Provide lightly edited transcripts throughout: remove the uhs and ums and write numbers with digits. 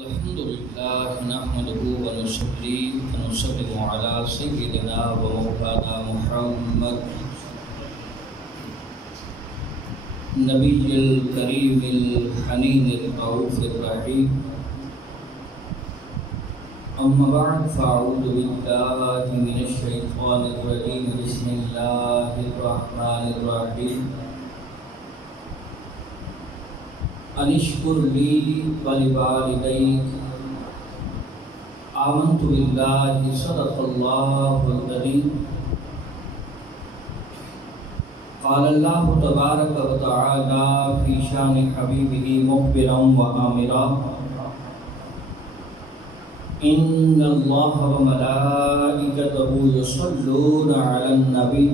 الحمد لله نحمده ونصلي ونسلم على سيدنا ومولانا محمد نبي الكريم الحنين الرؤوف الرحيم. أما بعد فأعوذ بالله من الشيطان الرجيم. بسم الله الرحمن الرحيم. انشکر لی ولوالدیک آمنت باللہ صدق اللہ العظیم. قال اللہ تبارک و تعالی فی شان حبیبہ مخبرا و آمرا ان اللہ و ملائکتہ یصلون علی النبی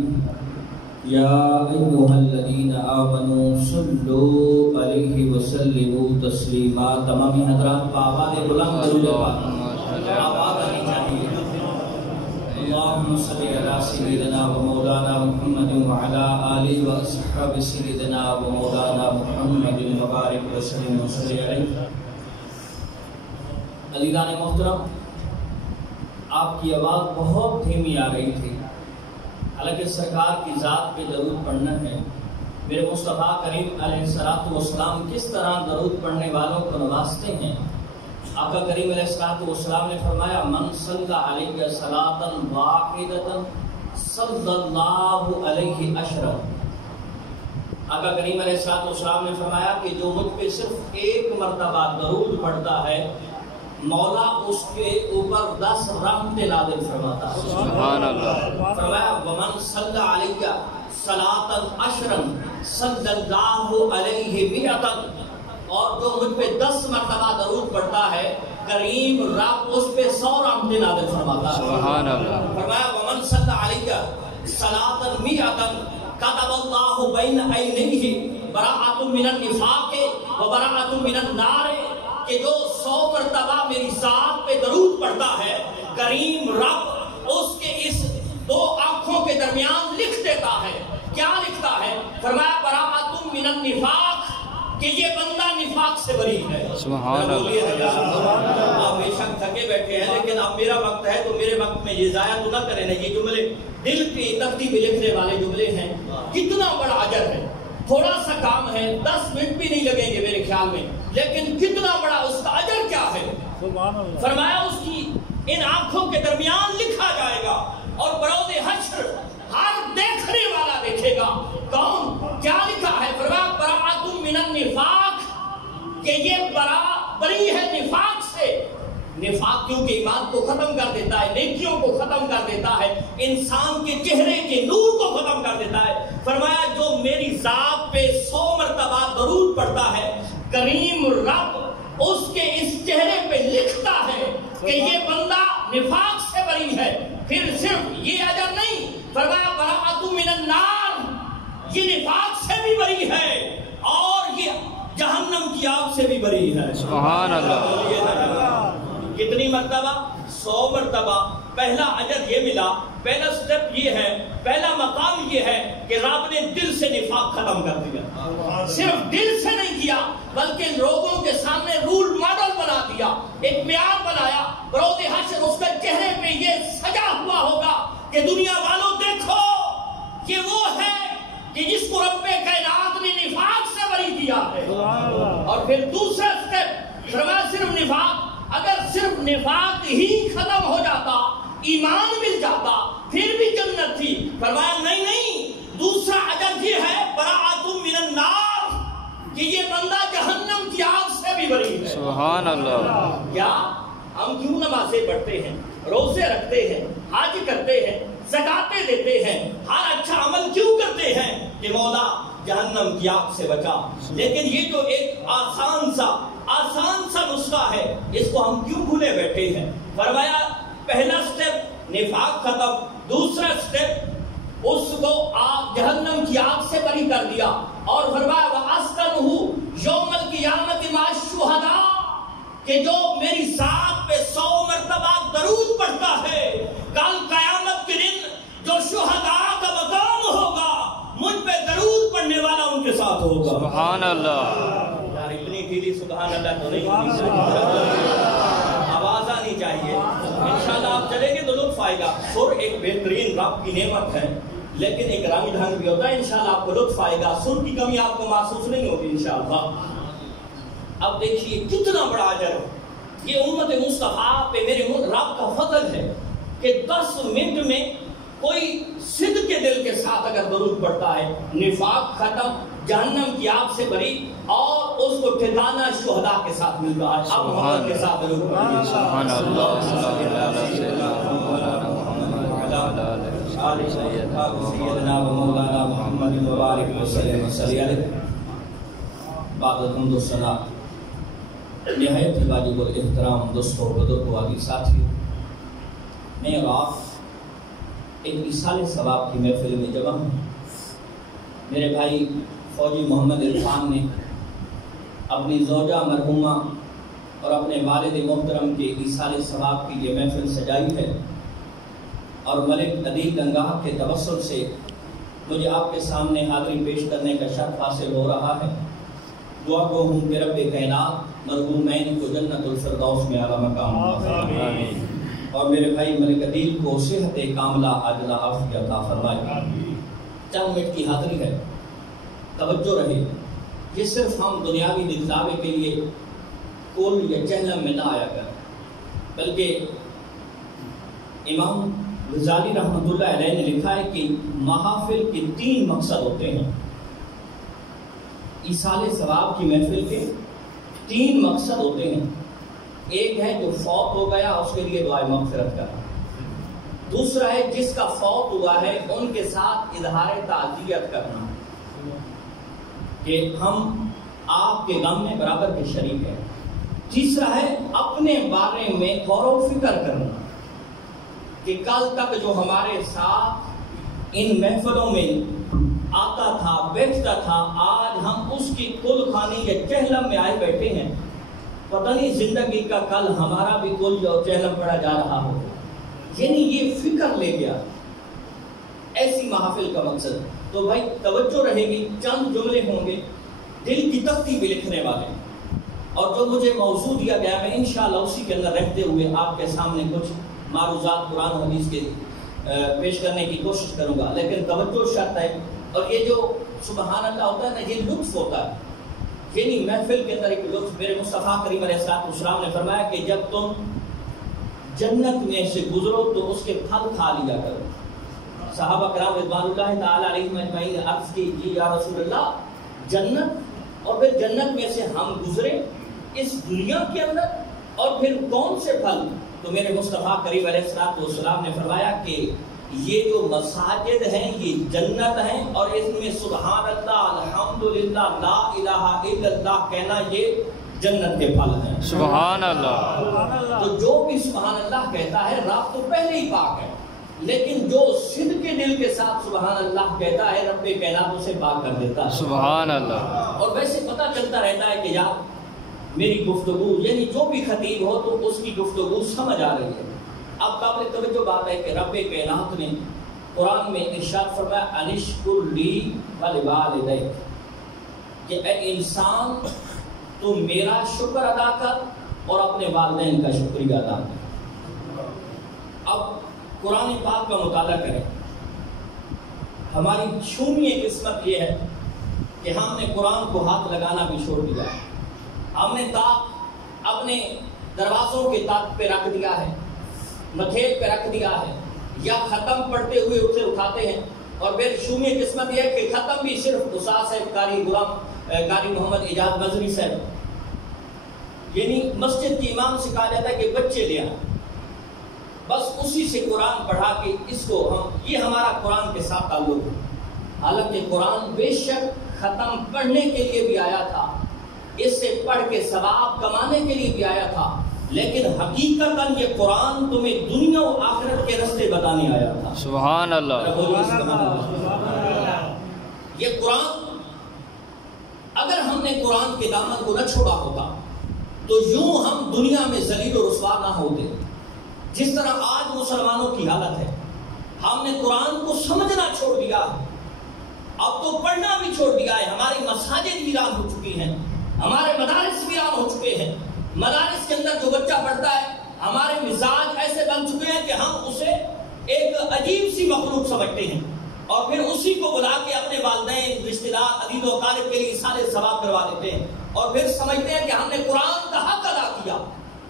یا ایھا الذین آمنوا صلوا علیہ وسلموا تسلیما. تمامی حضرات آواز بلند درود پاک آواز آنی چاہیے. اللہم صلی علی سیدنا و مولانا محمد وعلی آلہ و اصحاب سیدنا و مولانا محمد وبارک وسلم وصلی علیہ. عزیزان محترم، آپ کی آواز بہت دھیمی آ رہی تھی. حالانکہ سرکار کی ذات پہ درود پڑھنا ہے. میرے مصطفیٰ کریم علیہ السلام کس طرح درود پڑھنے والوں کو نوازتے ہیں. آقا کریم علیہ السلام نے فرمایا من صلی علیہ صلاۃ واحدۃ صلی اللہ علیہ عشرا. آقا کریم علیہ السلام نے فرمایا کہ جو مجھ پہ صرف ایک مرتبہ درود پڑھتا ہے مولا اس کے اوپر 10 رحمتیں نازل فرماتا ہے. سبحان اللہ. فرمایا ومن صلی علیہ صلاۃ عشرا صلی اللہ علیہ مئۃ. اور جو مجھ پہ 10 مرتبہ درود پڑھتا ہے کریم رب اس پہ 100 رحمتیں نازل فرماتا ہے. سبحان اللہ. فرمایا ومن صلی علیہ صلاۃ مئۃ كتب اللہ بین عینیہ براءۃ من النفاق و براءۃ من النار. کہ جو 100 مرتبہ میری ذات پہ درود پڑھتا ہے کریم رب اس کے اس 2 آنکھوں کے درمیان لکھ دیتا ہے. کیا لکھتا ہے؟ فرمایا براءۃ من النفاق کہ یہ بندہ نفاق سے بری ہے. سبحان اللہ. آپ بے شک تھکے بیٹھے ہیں لیکن اب میرا وقت ہے تو میرے وقت میں یہ ضائع تو نہ کریں. یہ جملے دل کی تختی میں لکھنے والے جملے ہیں. کتنا بڑا اجر ہے. تھوڑا سا کام ہے، 10 منٹ بھی نہیں لگیں گے میرے خیال میں، لیکن کتنا بڑا اس کا اجر کیا ہے. فرمایا اس کی ان آنکھوں کے درمیان لکھا جائے گا اور بروز حشر ہر دیکھنے والا دیکھے گا. کون؟ کیا لکھا ہے؟ فرمایا براءۃ من النفاق کہ یہ بری ہے نفاق سے. نفاق کیونکہ ایمان کو ختم کر دیتا ہے، نیکیوں کو ختم کر دیتا ہے، انسان کے چہرے کے نور کو ختم کر دیتا ہے. فرمایا جو میری ذات پہ 100 مرتبہ درود پڑھتا ہے کریم رب اس کے اس چہرے پہ لکھتا ہے کہ یہ بندہ نفاق سے بری ہے. پھر صرف یہ اجر نہیں، فرمایا براءۃ من النار یہ نفاق سے بھی بری ہے اور یہ جہنم کی آگ سے بھی بری ہے. سبحان اللہ. کتنی مرتبہ؟ 100 مرتبہ. پہلا اجر یہ ملا، پہلا سٹیپ یہ ہے، پہلا مقام یہ ہے کہ رب نے دل سے نفاق ختم کر دیا. صرف دل سے نہیں کیا بلکہ لوگوں کے سامنے رول ماڈل بنا دیا، ایک معیار بنایا. بروز حشر اس کے چہرے پہ یہ سجا ہوا ہوگا کہ دنیا والوں دیکھو یہ وہ ہے کہ جس کو رب کائنات نے نفاق سے بری کیا ہے. اور پھر دوسرا سٹیپ فرمایا صرف نفاق. اگر صرف نفاق ہی ختم ہو جاتا، ایمان مل جاتا پھر بھی جنت تھی. فرمایا نہیں، دوسرا اجر یہ ہے براءۃ من النار کہ یہ بندہ جہنم کی آگ سے بھی بری ہے. سبحان اللہ. کیا ہم کیوں نمازیں پڑھتے ہیں، روزے رکھتے ہیں، حج کرتے ہیں، زکاتیں دیتے ہیں، ہر اچھا عمل کیوں کرتے ہیں کہ مولا جہنم کی آگ سے بچا. لیکن یہ جو ایک آسان سا نسخہ ہے اس کو ہم کیوں بھولے بیٹھے ہیں. فرمایا پہلا سٹیپ نفاق ختم، دوسرا سٹیپ اس کو جہنم کی آگ سے بری کر دیا. اور فرمایا وَأَسْكَنُهُ يَوْمَ الْقِيَامَةِ مَعَ الشُّهَدَاءِ کہ جو میری ذات پہ 100 مرتبہ درود پڑھتا ہے کل قیامت کے دن جو شہداء کا مقام ہوگا مجھ پہ درود پڑھنے والا ان کے ساتھ ہوگا. سبحان اللہ. یار اتنی ڈھیلی سبحان اللہ تو نہیں. آئے گا. سر ایک بہترین رب کی نعمت ہے، لیکن ایک رنگ ڈھنگ بھی ہوتا ہے. انشاءاللہ آپ کو لطف آئے گا، سر کی کمی آپ کو محسوس نہیں ہوگی انشاءاللہ. اب دیکھیے کتنا بڑا اجر ہے. یہ امت مصطفیٰ پہ میرے رب کا فضل ہے کہ 10 منٹ میں کوئی صدق کے دل کے ساتھ اگر درود پڑھتا ہے، نفاق ختم، جہنم کی آگ سے بری، اور اس کو ٹھکانہ شہداء کے ساتھ ملتا ہے. اب محمد کے ساتھ درود پڑھیے. سبحان اللہ. سیدنا و مولانا محمد مبارک وسلم وصلی علیہ. بعد الحمد والصلاۃ. نہایت ہی واجب الاحترام دوستوں، بزرگوں، عزیز ساتھیوں، میں اور آپ ایک ایصال ثواب کی محفل میں جمع ہوں. میرے بھائی فوجی محمد عرفان نے اپنی زوجہ مرحومہ اور اپنے والد محترم کے ایصال ثواب کی یہ محفل سجائی ہے، اور ملک عدیل گنگاہ کے توسل سے مجھے آپ کے سامنے حاضری پیش کرنے کا شرف حاصل ہو رہا ہے. دعا گو ہوں کہ رب کائنات مرحومین کو جنت الفردوس میں اعلیٰ مقام آمین، اور میرے بھائی ملک عدیل کو صحت کاملہ عاجلہ عافیت عطا فرمائے. چند منٹ کی حاضری ہے، توجہ رہے. یہ صرف ہم دنیاوی دکھلاوے کے لیے کل یا چہلم میں نہ آیا کر، بلکہ امام غزالی رحمۃ اللہ علیہ نے لکھا ہے کہ محافل کے 3 مقصد ہوتے ہیں. ایصال ثواب کی محفل کے 3 مقصد ہوتے ہیں. ایک ہے جو فوت ہو گیا اس کے لیے دعائے مغفرت کرنا. دوسرا ہے جس کا فوت ہوا ہے ان کے ساتھ اظہار تعزیت کرنا کہ ہم آپ کے غم میں برابر کے شریک ہیں. تیسرا ہے اپنے بارے میں غور و فکر کرنا کہ کل تک جو ہمارے ساتھ ان محفلوں میں آتا تھا، بیٹھتا تھا، آج ہم اس کی کل خانی یا چہلم میں آئے بیٹھے ہیں. پتہ نہیں زندگی کا کل ہمارا بھی کل جو چہلم پڑا جا رہا ہو. یعنی یہ فکر لے گیا. ایسی محافل کا مقصد. تو بھائی توجہ رہے گی، چند جملے ہوں گے دل کی تختی بھی لکھنے والے، اور جو مجھے موضوع دیا گیا میں انشاءاللہ اسی کے اندر رہتے ہوئے آپ کے سامنے کچھ معروضات قرآن و حدیث کے پیش کرنے کی کوشش کروں گا. لیکن توجہ شرط ہے. اور یہ جو سبحان اللہ ہوتا ہے نا، یہ لطف ہوتا ہے. یعنی محفل کے اندر ایک لطف. میرے مصطفیٰ کریم علیہ السلام نے فرمایا کہ جب تم جنت میں سے گزرو تو اس کے پھل کھا لیا کرو. صحابہ کرام رضوان اللہ تعالی علیہم اجمعین عرض کی جی یا رسول اللہ، جنت اور پھر جنت میں سے ہم گزرے اس دنیا کے اندر، اور پھر کون سے پھل؟ تو میرے مصطفیٰ کریم علیہ السلام نے فرمایا کہ یہ جو مساجد ہیں یہ جنت ہیں، اور اس میں سبحان اللہ، الحمدللہ، لا الہ الا اللہ کہنا یہ جنت کے پھل ہیں. سبحان اللہ. تو جو بھی سبحان اللہ کہتا ہے رب تو پہلے ہی پاک ہے، لیکن جو صدق کے دل کے ساتھ سبحان اللہ کہتا ہے رب کائنات اسے پاک کر دیتا ہے. سبحان اللہ. اور ویسے پتہ چلتا رہتا ہے کہ یار میری گفتگو، یعنی جو بھی خطیب ہو تو اس کی گفتگو سمجھ آ رہی ہے. اب قابل توجہ بات ہے کہ رب کائنات نے قرآن میں ارشاد فرمایا انشکر لی ولوالدیک، کہ اے انسان تو میرا شکر ادا کر اور اپنے والدین کا شکریہ ادا کر. اب قرآن پاک کا مطالعہ کریں. ہماری شومی قسمت یہ ہے کہ ہم نے قرآن کو ہاتھ لگانا بھی چھوڑ دیا. ہم نے طاق اپنے دروازوں کے طاق پہ رکھ دیا ہے، متھیل پہ رکھ دیا ہے، یا ختم پڑھتے ہوئے اسے اٹھاتے ہیں. اور پھر شومی قسمت یہ ہے کہ ختم بھی صرف استاد صاحب قاری محمد اعجاز مظہری صاحب، یعنی مسجد کے امام سے کہا جاتا ہے کہ بچے لے آئیں، بس اسی سے قرآن پڑھا کے اس کو یہ ہمارا قرآن کے ساتھ تعلق ہے. حالانکہ قرآن بے شک ختم پڑھنے کے لیے بھی آیا تھا، اس سے پڑھ کے ثواب کمانے کے لیے بھی آیا تھا، لیکن حقیقتاً یہ قرآن تمہیں دنیا و آخرت کے رستے بتانے آیا تھا. سبحان اللہ. یہ قرآن اگر ہم نے قرآن کے دامن کو نہ چھوڑا ہوتا تو یوں ہم دنیا میں ذلیل و رسوا نہ ہوتے. جس طرح آج مسلمانوں کی حالت ہے، ہم نے قرآن کو سمجھنا چھوڑ دیا، اب تو پڑھنا بھی چھوڑ دیا ہے. ہماری مساجد ویران ہو چکی ہیں، ہمارے مدارس ویران ہو چکے ہیں. مدارس کے اندر جو بچہ پڑھتا ہے، ہمارے مزاج ایسے بن چکے ہیں کہ ہم اسے ایک عجیب سی مخلوق سمجھتے ہیں اور پھر اسی کو بلا کے اپنے والدین رشتہ دار عزیز و اقارب کے لیے سارے ثواب کروا دیتے ہیں اور پھر سمجھتے ہیں کہ ہم نے قرآن کا حق ادا کیا.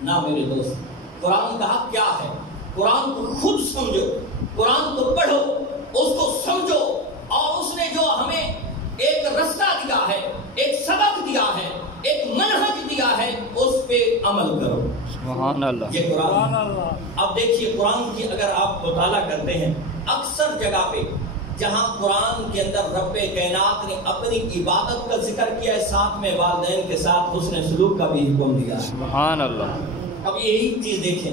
نہ میرے دوست، قرآن کا حق کیا ہے؟ قرآن کو خود سمجھو، قرآن کو پڑھو، اس کو سمجھو، اور اس نے جو ہمیں ایک رستہ دیا ہے، ایک سبق دیا ہے، ایک منہج دیا ہے، اس پہ عمل کرو. سبحان اللہ. یہ قرآن. اب دیکھیے قرآن کی اگر آپ مطالعہ کرتے ہیں، اکثر جگہ پہ جہاں قرآن کے اندر رب کائنات نے اپنی عبادت کا ذکر کیا ہے، ساتھ میں والدین کے ساتھ حسن سلوک کا بھی حکم دیا ہے. سبحان اللہ. اب یہی چیز دیکھیں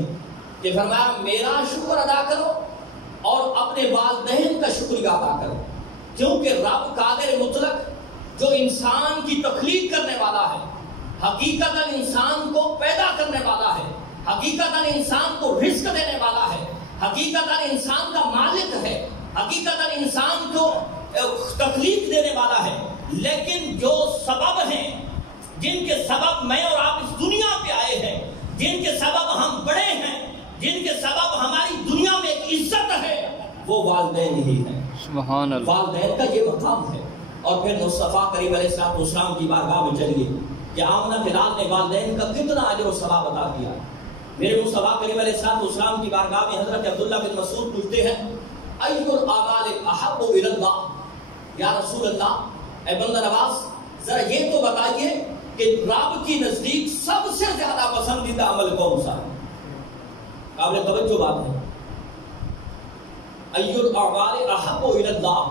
کہ فرمایا میرا شکر ادا کرو اور اپنے والدین کا شکریہ ادا کرو، کیونکہ رب قادر مطلق جو انسان کی تخلیق کرنے والا ہے، حقیقتاً انسان کو پیدا کرنے والا ہے، حقیقتاً انسان کو رزق دینے والا ہے، حقیقتاً انسان کا مالک ہے، حقیقتاً انسان کو تخلیق دینے والا ہے، لیکن جو سبب ہیں جن کے سبب میں اور آپ اس دنیا پہ آئے ہیں، جن کے سبب ہم بڑے ہیں، جن کے سبب ہماری دنیا میں ایک عزت ہے، وہ والدین ہی ہیں. سبحان اللہ. والدین کا یہ مقام ہے. اور پھر مصطفیٰ کریم علیہ السلام کی بارگاہ میں چلیے کہ آمنہ بلال نے والدین کا کتنا اجر و ثواب عطا کیا. میرے مصطفیٰ کریم علیہ السلام کی بارگاہ میں حضرت عبداللہ بن مسعود پوچھتے ہیں ای الاعمال احب الی اللہ، یا رسول اللہ، اے بندہ نواز ذرا یہ تو بتائیے کہ رب کی نزدیک سب سے زیادہ پسندیدہ عمل کون سا ہے؟ قابل توجہ بات ہے. ای الاعمال احب الی اللہ،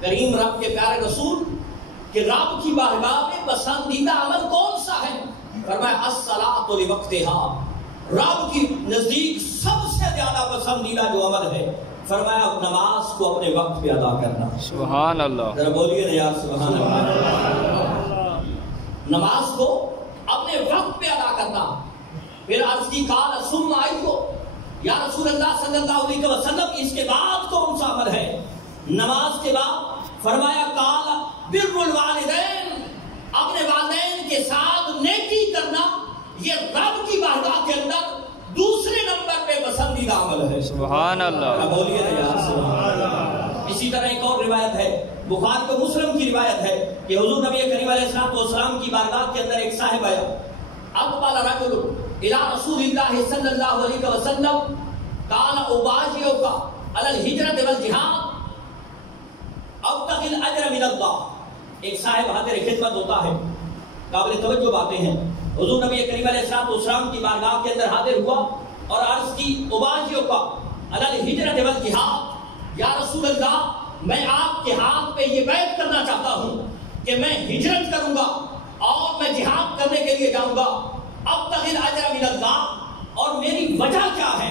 کریم رب کے پیارے رسول کہ رب کی بارگاہ میں پسندیدہ عمل کون سا ہے؟ فرمایا الصلاۃ لوقتها، رب کی نزدیک سب سے زیادہ پسندیدہ جو عمل ہے، فرمایا نماز کو اپنے وقت پہ ادا کرنا. سبحان اللہ. ذرا بولیے نا یار سبحان اللہ. نماز کو اپنے وقت پہ ادا کرنا. پھر عرض کی قال ثم آئیو، یا رسول اللہ صلی اللہ علیہ وسلم اس کے بعد کون سا عمل ہے؟ نماز کے بعد فرمایا قال بر الوالدین، اپنے والدین کے ساتھ نیکی کرنا. یہ رب کی بارگاہ کے اندر دوسرے نمبر پہ پسندیدہ عمل ہے. سبحان اللہ. بولیے نا یار سبحان اللہ. اسی طرح ایک اور روایت ہے، بخاری و مسلم کی روایت ہے کہ حضور نبی کریم علیہ السلام کی بارگاہ کے اندر ایک صاحب آیا، اقبل رجل الى رسول اللہ صلی اللہ علیہ وسلم قال اباشرک علی الہجرۃ والجہاد ابتغی الاجر من اللہ. ایک صاحب حاضر خدمت ہوتا ہے، قابل توجہ باتیں ہیں. حضور نبی کریم علیہ السلام کی بارگاہ کے اندر حاضر ہوا اور عرض کی اباشرک علی الہجرۃ والجہاد، یا رسول اللہ میں آپ کے ہاتھ پہ یہ بیعت کرنا چاہتا ہوں کہ میں ہجرت کروں گا اور میں جہاد کرنے کے لیے جاؤں گا. ابتغی الاجر من اللہ، اور میری وجہ کیا ہے؟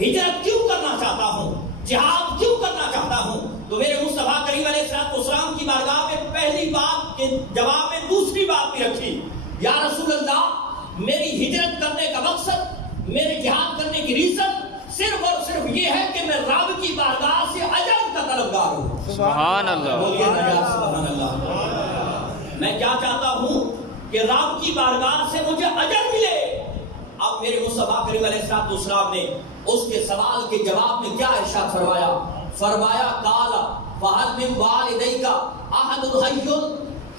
ہجرت کیوں کرنا چاہتا ہوں، جہاد کیوں کرنا چاہتا ہوں؟ تو میرے مصطفیٰ کریم علیہ السلام کی بارگاہ میں پہلی بات کے جواب میں دوسری بات بھی رکھی، یا رسول اللہ میری ہجرت کرنے کا مقصد، میرے جہاد کرنے کی ریزن صرف اور صرف یہ ہے کہ میں رب کی بارگاہ سے اجر کا طلبگار ہوں. سبحان اللہ. بولیے نا یار سبحان اللہ. میں کیا چاہتا ہوں کہ رب کی بارگاہ سے مجھے اجر ملے. اب میرے مصطفیٰ کریم علیہ السلام نے اس کے سوال کے جواب میں کیا ارشاد فرمایا؟ فرمایا قال فہل من والدیک احد حی،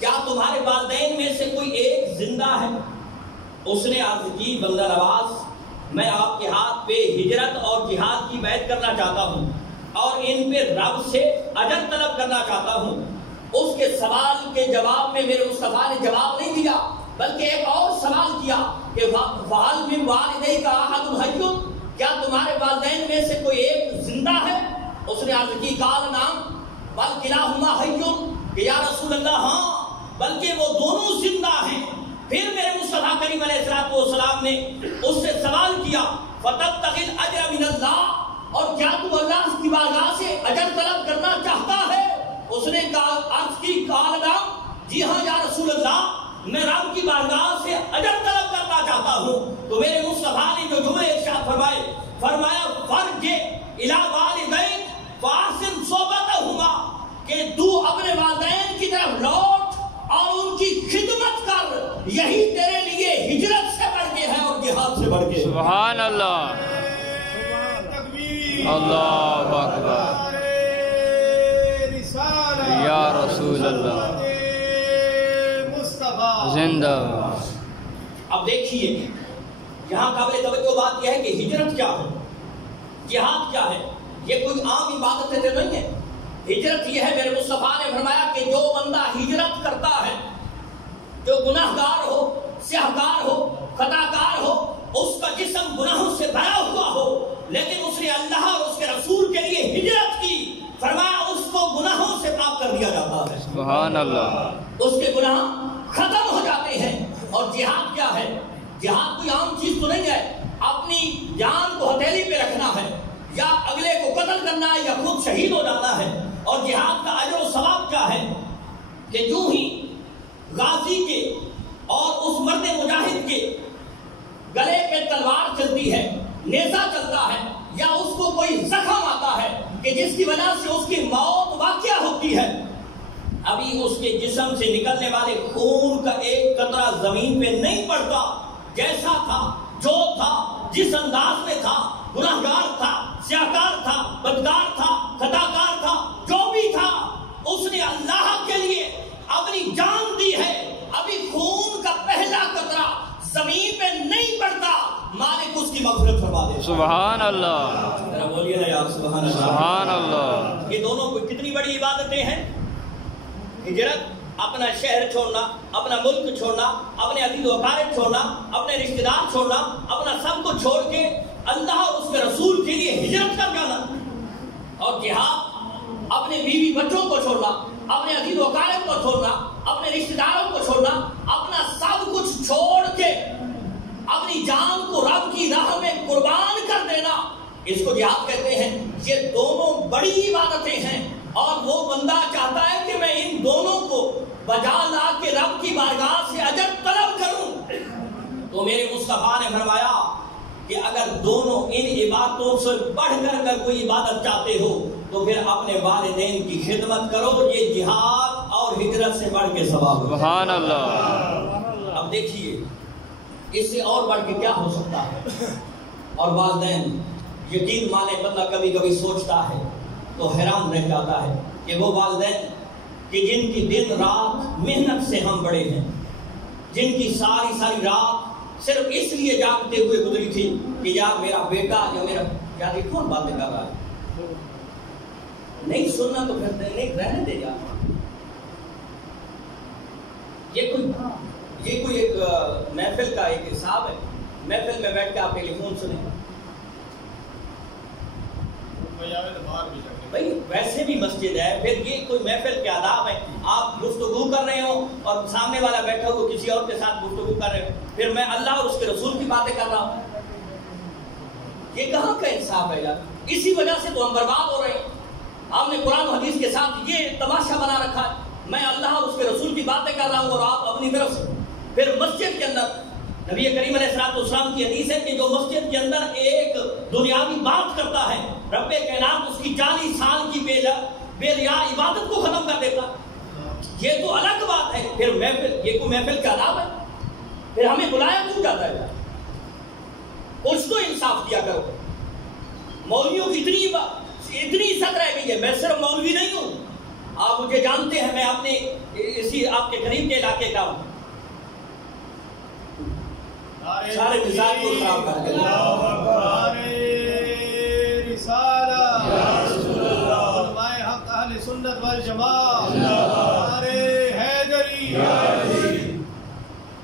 کیا تمہارے والدین میں سے کوئی ایک زندہ ہے؟ اس نے عرض کی بندہ نواز میں آپ کے ہاتھ پہ ہجرت اور جہاد کی بیعت کرنا چاہتا ہوں اور ان پہ رب سے اجر طلب کرنا چاہتا ہوں. اس کے سوال کے جواب میں میرے مصطفیٰ نے جواب نہیں دیا بلکہ ایک اور سوال کیا کہ فہل من والدیک احد حی، کیا تمہارے والدین میں سے کوئی ایک زندہ ہے؟ اس نے عرض کی قال نعم بل کلاہما حی، کہ یا رسول اللہ ہاں بلکہ وہ دونوں زندہ ہیں. پھر میرے مصطفیٰ کریم علیہ السلام نے اس سے سوال کیا فتبتغی الاجر من اللہ، اور کیا تو اللہ کی بارگاہ سے اجر طلب کرنا چاہتا ہے؟ اس نے عرض کی قال نعم، جی ہاں یا رسول اللہ میں رب کی بارگاہ سے اجر طلب کرنا چاہتا ہوں. تو میرے مصطفیٰ نے جو جملے ارشاد فرمائے، فرمایا فرجع الی والدیک واحسن صحبتہما، کہ تو اپنے والدین کی طرف لوٹ اور ان کی خدمت کر، یہی تیرے لیے ہجرت سے بڑھ کے ہے اور جہاد سے بڑھ کے. سبحان اللہ. اللہ اکبر یا رسول اللہ زندہ باد۔ اب دیکھیے یہاں قابل توجہ بات یہ ہے کہ ہجرت کیا ہے، جہاد کیا ہے، یہ کوئی عام عبادت تو نہیں ہے۔ ہجرت یہ ہے، میرے مصطفیٰ نے فرمایا کہ جو بندہ ہجرت کرتا ہے، جو گناہ گار ہو، سیاہکار ہو، خطا کار ہو، اس کا جسم گناہوں سے بھرا ہوا ہو، لیکن اس نے اللہ اور اس کے رسول کے لیے ہجرت کی، فرمایا اس کو گناہوں سے پاک کر دیا جاتا ہے، سبحان اللہ، اس کے گناہ ختم ہو جاتے ہیں۔ اور جہاد کیا ہے؟ جہاد کوئی عام چیز تو نہیں ہے، اپنی جان کو ہتھیلی پہ رکھنا ہے، یا اگلے کو قتل کرنا ہے، یا خود شہید ہو جانا ہے۔ اور جہاد کا اجر و ثواب کیا ہے کہ جو ہی غازی کے اور اس مرد مجاہد کے گلے پہ تلوار چلتی ہے، نیزہ چلتا ہے، یا اس کو کوئی زخم آتا ہے کہ جس کی وجہ سے اس کی موت واقع ہوتی ہے، ابھی اس کے جسم سے نکلنے والے خون کا ایک قطرہ زمین پہ نہیں پڑتا، جیسا تھا، جو تھا، جس انداز میں تھا، گناہگار تھا، سیاہکار تھا، بدکار تھا، خطاکار تھا، جو بھی تھا، اس نے اللہ کے لیے اپنی جان دی ہے، ابھی خون کا پہلا قطرہ زمین پہ نہیں پڑتا، مالک اس کی مغفرت فرما دے۔ سبحان اللہ، ذرا بولیے نا یار سبحان اللہ، سبحان اللہ۔ یہ دونوں کتنی بڑی عبادتیں ہیں۔ ہجرت، اپنا شہر چھوڑنا، اپنا ملک چھوڑنا، اپنے عزیز و اقارب چھوڑنا، اپنے رشتہ دار چھوڑنا، اپنا سب کو چھوڑ کے اللہ اور اس کے رسول کے لیے ہجرت کر جانا۔ اور جہاد، اپنے بیوی بچوں کو چھوڑنا، اپنے عزیز و اقارب کو چھوڑنا، اپنے رشتہ داروں کو چھوڑنا، اپنا سب کچھ چھوڑ کے اپنی جان کو رب کی راہ میں قربان کر دینا، اس کو جہاد کہتے ہیں۔ یہ دونوں بڑی عبادتیں ہیں، اور وہ بندہ چاہتا ہے کہ میں ان دونوں کو بجا لا کے رب کی بارگاہ سے اجر طلب کروں، تو میرے مصطفیٰ نے فرمایا کہ اگر دونوں ان عبادتوں سے بڑھ کر اگر کوئی عبادت چاہتے ہو تو پھر اپنے والدین کی خدمت کرو، یہ جہاد اور ہجرت سے بڑھ کے ثواب ہے۔ سبحان اللہ۔ اب دیکھیے اس سے اور بڑھ کے کیا ہو سکتا ہے۔ اور والدین، یقین مانے بندہ کبھی کبھی سوچتا ہے تو حیران رہ جاتا ہے کہ وہ والدین کہ جن کی دن رات محنت سے ہم بڑے ہیں، جن کی ساری رات صرف اس لیے جاگتے ہوئے گزری تھی کہ یار میرا بیٹا یا میرا یار یہ کون باتیں کر رہا ہے، نہیں سننا تو پھر نہیں رہنے دے جا۔ یہ کوئی ایک محفل کا ایک حساب ہے، محفل میں بیٹھ کے آپ ٹیلی فون سنیں بھائی، ویسے بھی مسجد ہے، پھر یہ کوئی محفل کے آداب ہے، آپ گفتگو کر رہے ہو اور سامنے والا بیٹھا ہو کسی اور کے ساتھ گفتگو کر رہے ہو، پھر میں اللہ اور اس کے رسول کی باتیں کر رہا ہوں، یہ کہاں کا انصاف ہے یار؟ اسی وجہ سے تو ہم برباد ہو رہے ہیں۔ آپ نے قرآن و حدیث کے ساتھ یہ تماشا بنا رکھا ہے، میں اللہ اور اس کے رسول کی باتیں کر رہا ہوں اور آپ اپنی طرف سے۔ پھر مسجد کے اندر نبی کریم علیہ السلام کی حدیث ہے کہ جو مسجد کے اندر ایک دنیاوی بات کرتا ہے، رب کائنات اس کی 40 سال کی بے ریا عبادت کو ختم کر دیتا۔ یہ تو الگ بات ہے، پھر محفل، یہ کوئی محفل کا آداب ہے؟ پھر ہمیں بلایا کیوں جاتا ہے؟ کچھ تو انصاف دیا کرو۔ مولویوں کی اتنی عزت رہ گئی ہے، میں صرف مولوی نہیں ہوں، آپ مجھے جانتے ہیں، میں اپنے اسی آپ کے قریب کے علاقے کا ہوں، سارے مزاج کو خراب کر کے سنت والجماعت حیدری۔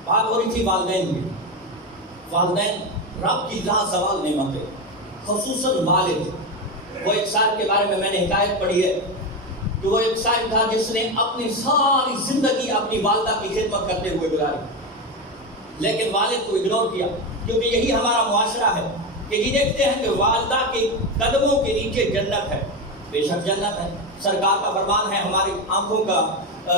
بات ہو رہی تھی والدین کی۔ والدین رب کی لازوال نعمتیں، خصوصاً والد۔ وہ ایک صاحب کے بارے میں نے حکایت پڑھی ہے کہ وہ ایک صاحب تھا جس نے اپنی ساری زندگی اپنی والدہ کی خدمت کرتے ہوئے گزاری، لیکن والد کو اگنور کیا، کیونکہ یہی ہمارا معاشرہ ہے کہ دیکھتے ہیں کہ والدہ کے قدموں کے نیچے جنت ہے۔ بے شک جنت ہے، سرکار کا فرمان ہے، ہماری آنکھوں کا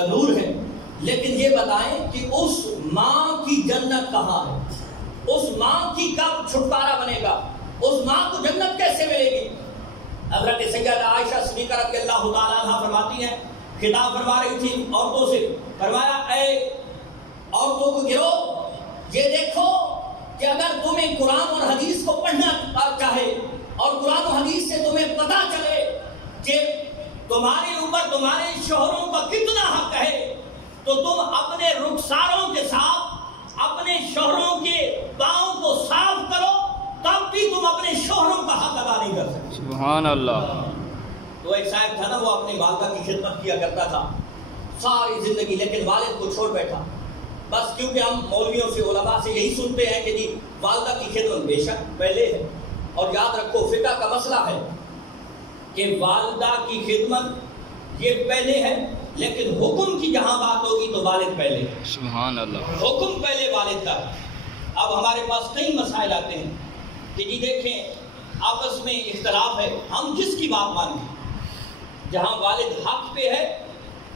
نور ہے، لیکن یہ بتائیں کہ اس ماں کی جنت کہاں ہے؟ اس ماں کی کب چھٹکارا بنے گا؟ اس ماں کو جنت کیسے ملے گی؟ حضرت سیدہ عائشہ صدیقہ رضی اللہ تعالیٰ عنہ فرماتی ہیں، خطاب فرما رہی تھی عورتوں سے، فرمایا اے عورتوں کو گرو، یہ دیکھو کہ اگر تمہیں قرآن اور حدیث کو پڑھنا چاہے اور قرآن و حدیث سے تمہیں تمہارے اوپر تمہارے شوہروں کا کتنا حق ہے، تو تم اپنے رخساروں کے ساتھ اپنے شوہروں کے پاؤں کو صاف کرو، تب بھی تم اپنے شوہروں کا حق ادا نہیں کر سکتے۔ سبحان اللہ۔ تو ایک صاحب تھا نا، وہ اپنی والدہ کی خدمت کیا کرتا تھا ساری زندگی، لیکن والد کو چھوڑ بیٹھا، بس کیونکہ ہم مولویوں سے علماء سے یہی سنتے ہیں کہ جی والدہ کی خدمت بے شک پہلے ہے، اور یاد رکھو فقہ کا مسئلہ ہے کہ والدہ کی خدمت یہ پہلے ہے، لیکن حکم کی جہاں بات ہوگی تو والد پہلے ہے۔ سبحان اللہ۔ حکم پہلے والد کا۔ اب ہمارے پاس کئی مسائل آتے ہیں کہ جی دیکھیں آپس میں اختلاف ہے، ہم کس کی بات مانیں؟ جہاں والد حق پہ ہے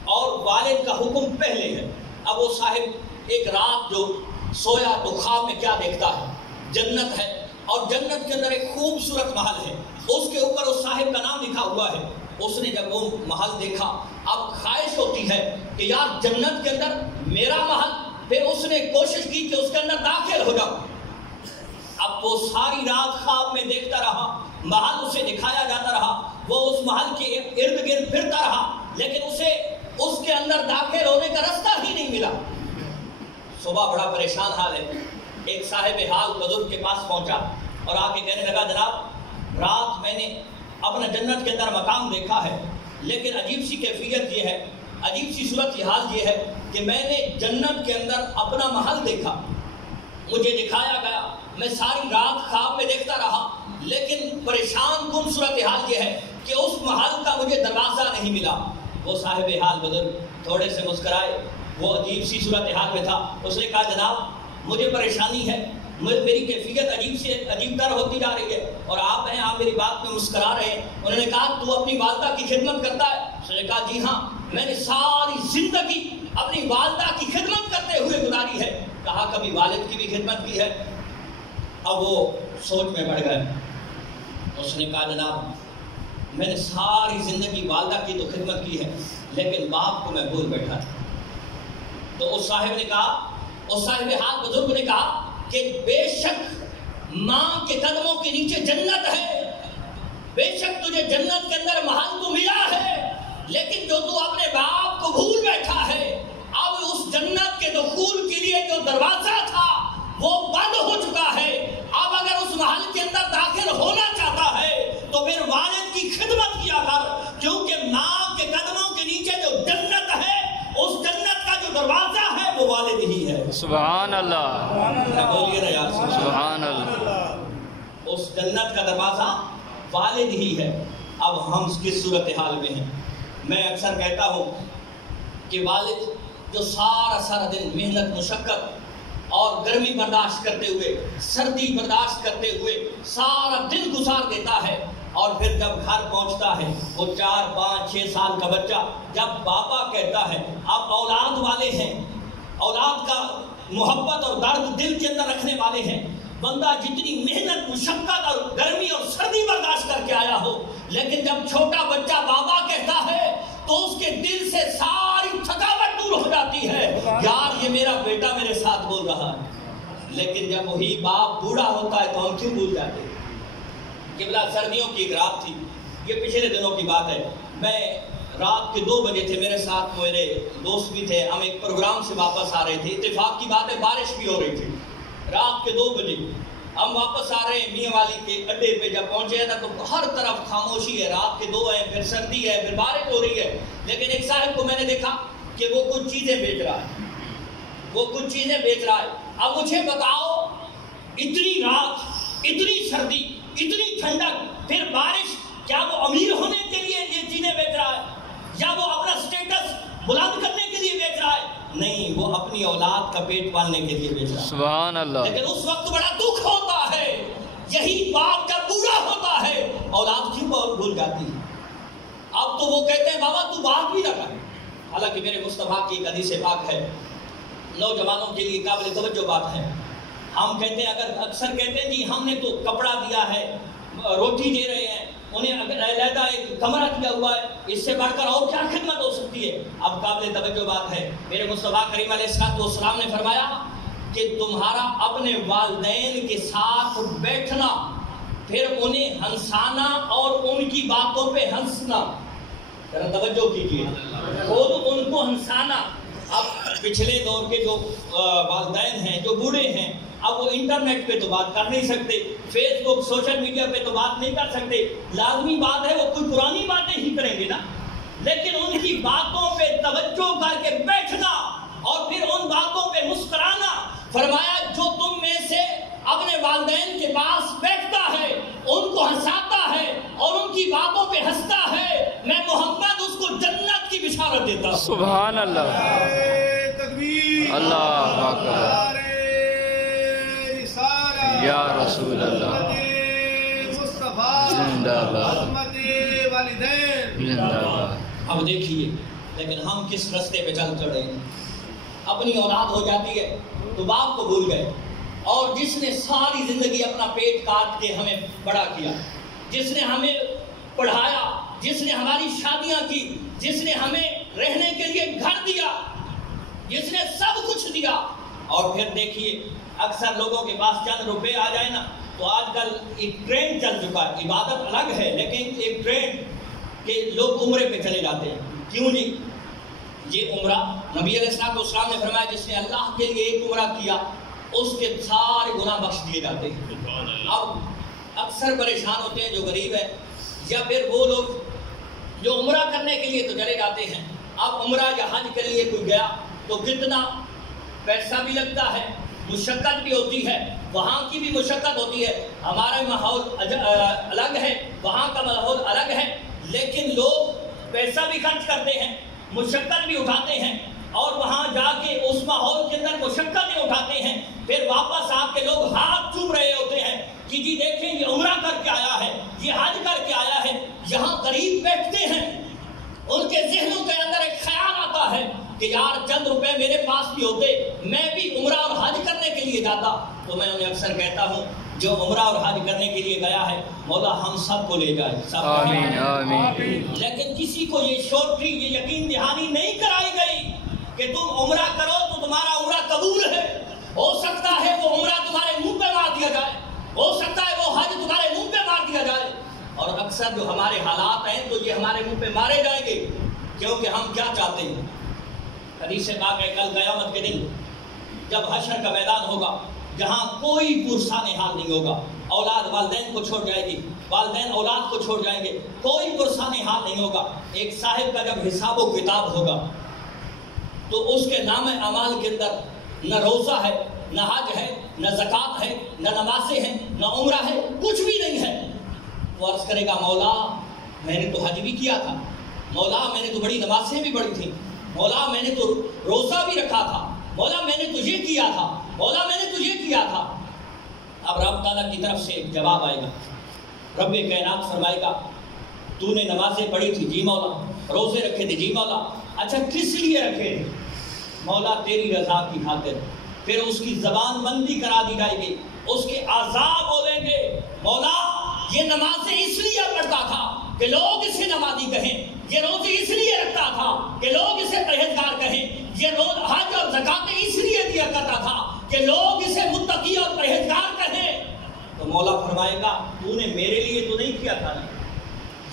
اور والد کا حکم پہلے ہے۔ اب وہ صاحب ایک رات جو سویا تو خواب میں کیا دیکھتا ہے؟ جنت ہے، اور جنت کے اندر ایک خوبصورت محل ہے، اس کے اوپر اس صاحب کا نام لکھا ہوا ہے۔ اس نے جب وہ محل دیکھا، اب خواہش ہوتی ہے کہ یار جنت کے اندر میرا محل، پھر اس نے کوشش کی کہ اس کے اندر داخل ہو جاؤ۔ اب وہ ساری رات خواب میں دیکھتا رہا، محل اسے دکھایا جاتا رہا، وہ اس محل کے ارد گرد پھرتا رہا، لیکن اسے اس کے اندر داخل ہونے کا رستہ ہی نہیں ملا۔ صبح بڑا پریشان حال ہے، ایک صاحب حال بزرگ کے پاس پہنچا اور آ کے کہنے لگا جناب رات میں نے اپنا جنت کے اندر مقام دیکھا ہے، لیکن عجیب سی کیفیت یہ ہے، عجیب سی صورت حال یہ ہے کہ میں نے جنت کے اندر اپنا محل دیکھا، مجھے دکھایا گیا، میں ساری رات خواب میں دیکھتا رہا، لیکن پریشان کن صورت حال یہ ہے کہ اس محل کا مجھے دروازہ نہیں ملا۔ وہ صاحب حال بزرگ تھوڑے سے مسکرائے، وہ عجیب سی صورت حال میں تھا، اس نے کہا جناب مجھے پریشانی ہے، میری کیفیت عجیب تر ہوتی جا رہی ہے، اور آپ ہیں، آپ میری بات میں مسکرا رہے ہیں۔ انہوں نے کہا تو اپنی والدہ کی خدمت کرتا ہے؟ اس نے کہا جی ہاں، میں نے ساری زندگی اپنی والدہ کی خدمت کرتے ہوئے گزاری ہے۔ کہا کبھی والد کی بھی خدمت کی ہے؟ اب وہ سوچ میں پڑ گئے، اس نے کہا جناب میں نے ساری زندگی والدہ کی تو خدمت کی ہے، لیکن باپ کو میں بھول بیٹھا تھا۔ تو اس صاحب نے کہا، اس صاحب حال بزرگ نے کہا کہ بے شک ماں کے قدموں کے نیچے جنت ہے، بے شک تجھے جنت کے اندر محل تو ملا ہے، لیکن جو تو اپنے باپ کو بھول بیٹھا ہے، اب اس جنت کے دخول کے لیے جو دروازہ تھا وہ بند ہو چکا ہے۔ اب اگر اس محل کے اندر داخل ہونا چاہتا ہے تو پھر والد کی خدمت کیا کر، کیونکہ ماں کے قدموں کے نیچے جو جنت ہے، اس جنت کا جو دروازہ ہے وہ والد ہی ہے۔ سبحان اللہ۔ بولیے نا یار سبحان اللہ۔ اس جنت کا دروازہ والد ہی ہے۔ اب ہم کس صورتحال میں ہیں؟ میں اکثر کہتا ہوں کہ والد جو سارا دن محنت مشقت اور گرمی برداشت کرتے ہوئے، سردی برداشت کرتے ہوئے سارا دن گزار دیتا ہے، اور پھر جب گھر پہنچتا ہے وہ 4 5 6 سال کا بچہ جب پاپا کہتا ہے، آپ اولاد والے ہیں، اولاد کا محبت اور درد دل کے اندر رکھنے والے ہیں، بندہ جتنی محنت مشقت اور گرمی اور سردی برداشت کر کے آیا ہو، لیکن جب چھوٹا بچہ بابا کہتا ہے تو اس کے دل سے ساری تھکاوٹ دور ہو جاتی ہے، یار یہ میرا بیٹا میرے ساتھ بول رہا ہے۔ لیکن جب وہی باپ بوڑھا ہوتا ہے تو ہم کیوں بھول جاتے ہیں؟ قبلہ سردیوں کی ایک رات تھی، یہ پچھلے دنوں کی بات ہے، میں رات کے 2 بجے تھے، میرے ساتھ میرے دوست بھی تھے، ہم ایک پروگرام سے واپس آ رہے تھے، اتفاق کی بات ہے بارش بھی ہو رہی تھی، رات کے 2 بجے ہم واپس آ رہے ہیں میاں والی کے اڈے پہ، جب پہنچے نا تو ہر طرف خاموشی ہے، رات کے 2 ہیں، پھر سردی ہے، پھر بارش ہو رہی ہے، لیکن ایک صاحب کو میں نے دیکھا کہ وہ کچھ چیزیں بیچ رہا ہے، وہ کچھ چیزیں بیچ رہا ہے۔ اب مجھے بتاؤ اتنی رات، اتنی سردی، اتنی ٹھنڈک، پھر بارش، کیا وہ امیر ہونے کے لیے یہ چیزیں بیچ رہا ہے یا وہ اپنا سٹیٹس بلند کرنے کے لیے بیچ رہا ہے؟ نہیں، وہ اپنی اولاد کا پیٹ پالنے کے لیے بیچ رہا ہے۔ سبحان اللہ۔ لیکن اس وقت بڑا دکھ ہوتا ہے، یہی باپ کا بوڑھا ہوتا ہے، اولاد کیوں بھول جاتی ہے؟ اب تو وہ کہتے ہیں بابا تو بات بھی نہ کر، حالانکہ میرے مصطفیٰ کی ایک حدیث پاک ہے، نوجوانوں کے لیے قابل توجہ بات ہے۔ ہم کہتے ہیں، اگر اکثر کہتے ہیں جی ہم نے تو کپڑا دیا ہے، روٹی دے رہے ہیں، انہیں اگر علیحدہ ایک کمرہ دیا ہوا ہے، اس سے بڑھ کر اور کیا خدمت ہو سکتی ہے؟ اب قابل توجہ بات ہے، میرے مصطفیٰ کریم علیہ السلام نے فرمایا کہ تمہارا اپنے والدین کے ساتھ بیٹھنا، پھر انہیں ہنسانا اور ان کی باتوں پہ ہنسنا، ذرا توجہ کیجیے، خود ان کو ہنسانا. اب پچھلے دور کے جو والدین ہیں، جو بوڑھے ہیں، اب وہ انٹرنیٹ پہ تو بات کر نہیں سکتے، فیس بک سوشل میڈیا پہ تو بات نہیں کر سکتے. لازمی بات ہے وہ کوئی پرانی باتیں ہی کریں گے نا، لیکن ان کی باتوں پہ توجہ کر کے بیٹھنا اور پھر ان باتوں پہ مسکرانا. فرمایا جو تم میں سے اپنے والدین کے پاس بیٹھتا ہے، ان کو ہنساتا ہے اور ان کی باتوں پہ ہنستا ہے، میں محمد اس کو جنت کی بشارت دیتا ہوں. سبحان اللہ. تکبیر. اللہ اکبر. یا رسول اللہ. زندہ باد. زندہ باد. اب دیکھیے لیکن ہم کس رستے پہ چل چڑھے ہیں. اپنی اولاد ہو جاتی ہے تو باپ کو بھول گئے، اور جس نے ساری زندگی اپنا پیٹ کاٹ کے ہمیں بڑا کیا، جس نے ہمیں پڑھایا، جس نے ہماری شادیاں کی، جس نے ہمیں رہنے کے لیے گھر دیا، جس نے سب کچھ دیا، اور پھر دیکھیے اکثر لوگوں کے پاس چند روپے آ جائے نا تو آج کل ایک ٹرینڈ چل چکا ہے. عبادت الگ ہے لیکن ایک ٹرینڈ کہ لوگ عمرے پہ چلے جاتے ہیں. کیوں جی؟ یہ عمرہ نبی علیہ السلام نے فرمایا جس نے اللہ کے لیے ایک عمرہ کیا اس کے سارے گناہ بخش دیے جاتے ہیں. اب اکثر پریشان ہوتے ہیں جو غریب ہے، یا پھر وہ لوگ جو عمرہ کرنے کے لیے تو چلے جاتے ہیں. اب عمرہ یا حج کے لیے کوئی گیا تو کتنا پیسہ بھی لگتا ہے، مشقت بھی ہوتی ہے، وہاں کی بھی مشقت ہوتی ہے. ہمارا ماحول الگ ہے، وہاں کا ماحول الگ ہے، لیکن لوگ پیسہ بھی خرچ کرتے ہیں، مشقت بھی اٹھاتے ہیں، اور وہاں جا کے اس ماحول کے اندر مشقتیں اٹھاتے ہیں. پھر واپس آ کے لوگ ہاتھ چوم رہے ہوتے ہیں کہ جی دیکھیں یہ عمرہ کر کے آیا ہے، یہ حج کر کے آیا ہے. یہاں غریب بیٹھتے ہیں، ان کے ذہنوں کے اندر ایک خیال آتا ہے کہ یار چند روپے میرے پاس بھی ہوتے میں بھی عمرہ اور حج کرنے کے لیے جاتا. تو میں انہیں اکثر کہتا ہوں جو عمرہ اور حج کرنے کے لیے گیا ہے مولا ہم سب کو لے جائے. آمین آمین. لیکن کسی کو یہ شورٹری، یہ یقین دہانی نہیں کرائی گئی کہ تم عمرہ کرو تو تمہارا عمرہ قبول ہے. ہو سکتا ہے وہ عمرہ تمہارے منہ پہ مار دیا جائے، ہو سکتا ہے وہ حج تمہارے منہ پہ مار دیا جائے. اور اکثر جو ہمارے حالات ہیں تو یہ ہمارے منہ پہ مارے جائیں گے، کیونکہ ہم کیا چاہتے ہیں. حدیث پاک ہے کل قیامت کے دن جب حشر کا میدان ہوگا جہاں کوئی پرسان حال نہیں ہوگا، اولاد والدین کو چھوڑ جائے گی، والدین اولاد کو چھوڑ جائیں گے، کوئی پرسان حال نہیں ہوگا. ایک صاحب کا جب حساب و کتاب ہوگا تو اس کے نام اعمال کے اندر نہ روزہ ہے، نہ حج ہے، نہ زکوٰۃ ہے، نہ نمازیں ہیں، نہ عمرہ ہے، کچھ بھی نہیں ہے. وہ عرض کرے گا مولا میں نے تو حج بھی کیا تھا، مولا میں نے تو بڑی نمازیں بھی پڑھی تھیں، مولا میں نے تو روزہ بھی رکھا تھا، مولا میں نے تو یہ کیا تھا، مولا میں نے تو یہ کیا تھا. اب رب تعالیٰ کی طرف سے ایک جواب آئے گا. رب کائنات فرمائے گا تو نے نمازیں پڑھی تھی؟ جی مولا. روزے رکھے تھے؟ جی مولا. اچھا کس لیے رکھے تھے؟ مولا تیری رضا کی خاطر. پھر اس کی زبان بندی کرا دی جائے گی، اس کے اعضاء بولیں گے مولا یہ نمازیں اس لیے پڑھتا تھا کہ لوگ اسے نمازی کہیں، یہ روزے اس لیے رکھتا تھا کہ لوگ اسے پرہیزگار کہیں، یہ حج اور زکاتیں اس لیے دیا کرتا تھا کہ لوگ اسے متقی اور پرہیزگار کہیں. تو مولا فرمائے گا تو نے میرے لیے تو نہیں کیا تھا نا،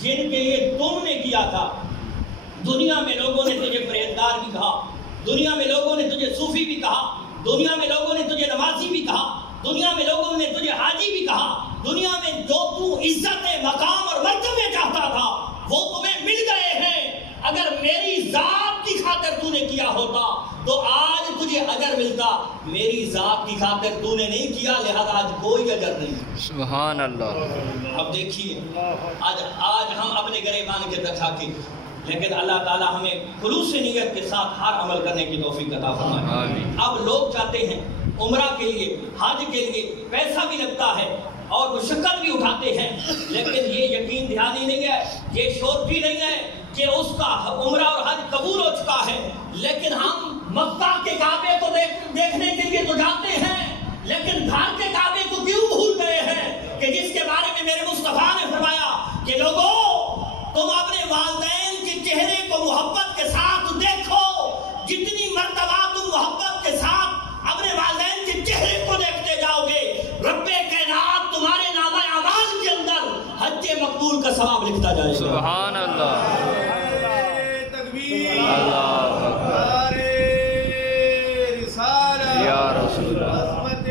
جن کے لیے تم نے کیا تھا. دنیا میں لوگوں نے تجھے پرہیزگار بھی کہا، دنیا میں لوگوں نے تجھے صوفی بھی کہا، دنیا میں لوگوں نے تجھے نمازی بھی کہا، دنیا میں لوگوں نے تجھے حاجی بھی کہا. دنیا میں جو تو عزت مقام اور مرتبے چاہتا تھا وہ تمہیں مل گئے ہیں. اگر میری ذات کی خاطر تو نے کیا ہوتا تو آج تجھے اجر ملتا، میری ذات کی خاطر تو نے نہیں کیا لہذا آج کوئی اجر نہیں. سبحان اللہ. اب دیکھیے آج ہم اپنے گریبان کے اندر تھاکے، لیکن اللہ تعالیٰ ہمیں خلوص نیت کے ساتھ ہر عمل کرنے کی توفیق عطا فرمائے. اب لوگ چاہتے ہیں عمرہ کے لیے، حج کے لیے پیسہ بھی لگتا ہے اور مشقت بھی اٹھاتے ہیں، لیکن یہ یقین دہانی نہیں ہے، یہ شور بھی نہیں ہے کہ اس کا عمرہ اور حج قبول ہو چکا ہے. لیکن ہم مکہ کے کعبے کو دیکھنے کے لیے تو جاتے ہیں، لیکن گھر کے کعبے کو کیوں بھول گئے ہیں کہ جس کے بارے میں میرے مصطفیٰ نے فرمایا کہ لوگوں تم اپنے والدین کے چہرے کو محبت کے ساتھ دیکھو، جتنی مرتبہ تم محبت کے ساتھ اپنے والدین کے چہرے کو دیکھتے جاؤ گے رب کائنات تمہارے نامہ اعمال کے اندر حج مقبول کا ثواب لکھتا جائے گا. سبحان اللہ. یا رسول اللہ عظمت